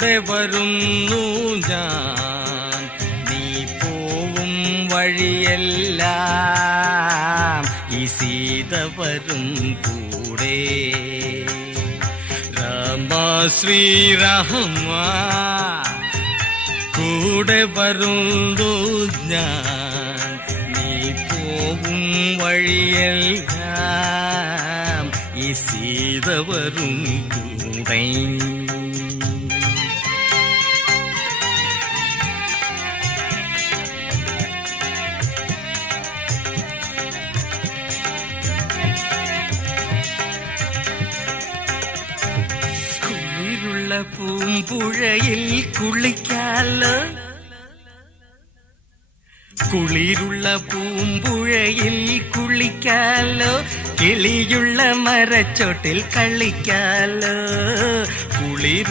കൂടെ വരുന്നു ഞാൻ, നീ പോവും വഴിയെല്ലാം ഈ സീത വരും കൂടെ. രാമ ശ്രീരാമ കൂടെ വരുന്നു ഞാൻ, നീ പോവും വഴിയെല്ലാം ഈ സീത വരും കൂടെ. കുളിരുള്ള പൂമ്പുഴയിൽ കുളിക്കാലോ, കുളിരുള്ള പൂമ്പുഴയിൽ കുളിക്കാലോ, കിളിയുള്ള മരച്ചോട്ടിൽ കളിക്കാലോ. കുളിരു